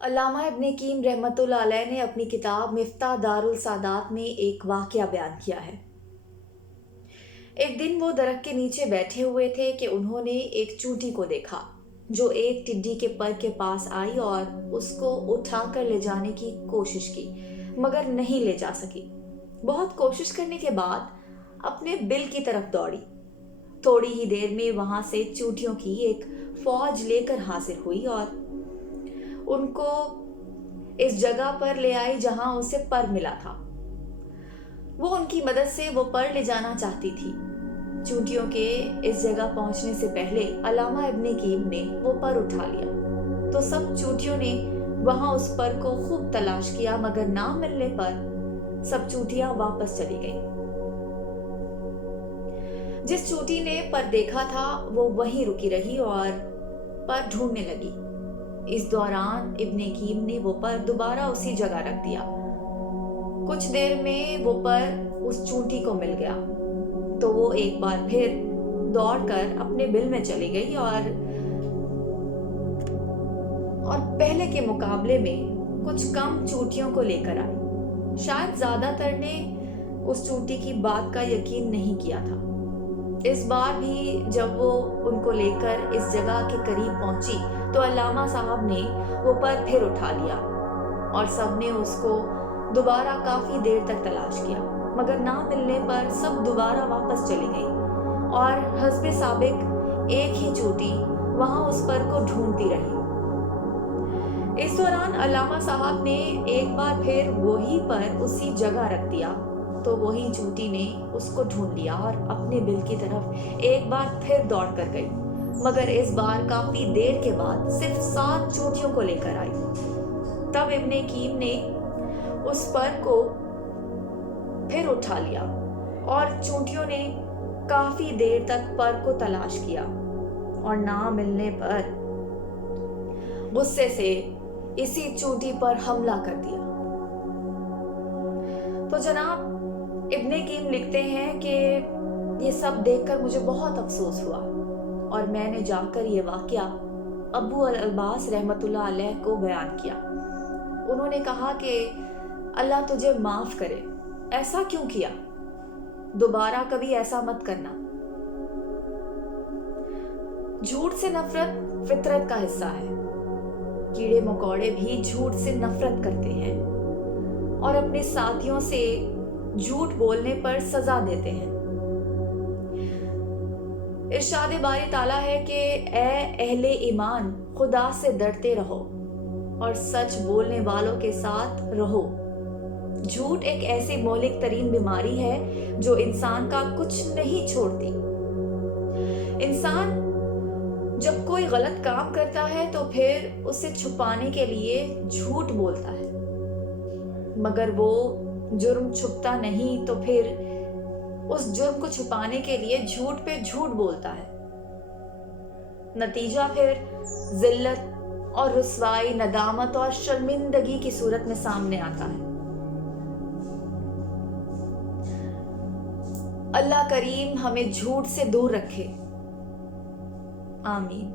अल्लामा इब्न कीम रहमतुल्लाह अलैह ने अपनी किताब मिफ्ताह दारुल सादात में एक वाक़या बयान किया है। एक दिन वो दरख्त के नीचे बैठे हुए थे कि उन्होंने एक चूंटी को देखा जो एक टिड्डी के पर के पास आई और उसको उठाकर ले जाने की कोशिश की, मगर नहीं ले जा सकी। बहुत कोशिश करने के बाद अपने बिल की तरफ दौड़ी। थोड़ी ही देर में वहां से चूंटियों की एक फौज लेकर हाजिर हुई और उनको इस जगह पर ले आई जहां उसे पर मिला था। वो उनकी मदद से वो पर ले जाना चाहती थी। चूंटियों के इस जगह पहुंचने से पहले अल्लामा इब्न कीम ने वो पर उठा लिया तो सब चूंटियों ने वहां उस पर को खूब तलाश किया, मगर ना मिलने पर सब चूंटियां वापस चली गईं। जिस चूंटी ने पर देखा था वो वहीं रुकी रही और पर ढूंढने लगी। इस दौरान इब्न कीम ने वो पर दोबारा उसी जगह रख दिया। कुछ देर में वो पर उस चूंटी को मिल गया तो वो एक बार फिर दौड़कर अपने बिल में चली गई और पहले के मुकाबले में कुछ कम चूंटियों को लेकर आई। शायद ज्यादातर ने उस चूंटी की बात का यकीन नहीं किया था। इस बार भी जब वो उनको लेकर इस जगह के करीब पहुंची तो अल्लामा साहब ने वो पर फिर उठा लिया और सबने उसको दोबारा काफी देर तक तलाश किया, मगर ना मिलने पर सब दोबारा वापस चली गई और हस्बे साबिक एक ही चूंटी वहां उस पर को ढूंढती रही। इस दौरान अल्लामा साहब ने एक बार फिर वही पर उसी जगह रख दिया तो वही चूंटी ने उसको ढूंढ लिया और अपने बिल की तरफ एक बार फिर दौड़ कर गई, मगर इस बार काफी देर के बाद सिर्फ 7 चूंटियों को लेकर आई। तब इब्न कीम ने उस पर को फिर उठा लिया और चूंटियों ने काफी देर तक पर को तलाश किया और ना मिलने पर गुस्से से इसी चूंटी पर हमला कर दिया। तो जनाब इब्न कीम लिखते हैं कि ये सब देखकर मुझे बहुत अफसोस हुआ और मैंने जाकर ये वाक़या अबू अल-अब्बास रहमतुल्लाह अलैह को बयान किया। उन्होंने कहा कि अल्लाह तुझे माफ़ करे, ऐसा क्यों किया, दोबारा कभी ऐसा मत करना। झूठ से नफरत फितरत का हिस्सा है। कीड़े मकोड़े भी झूठ से नफरत करते हैं और अपने साथियों से झूठ बोलने पर सजा देते हैं। इरशाद बारी ताला है कि ए अहले ईमान, खुदा से डरते रहो और सच बोलने वालों के साथ रहो। झूठ एक ऐसी मौलिक तरीन बीमारी है जो इंसान का कुछ नहीं छोड़ती। इंसान जब कोई गलत काम करता है तो फिर उसे छुपाने के लिए झूठ बोलता है, मगर वो जुर्म छुपता नहीं तो फिर उस जुर्म को छुपाने के लिए झूठ पे झूठ बोलता है। नतीजा फिर जिल्लत और रुसवाई, नदामत और शर्मिंदगी की सूरत में सामने आता है। अल्लाह करीम हमें झूठ से दूर रखे। आमीन।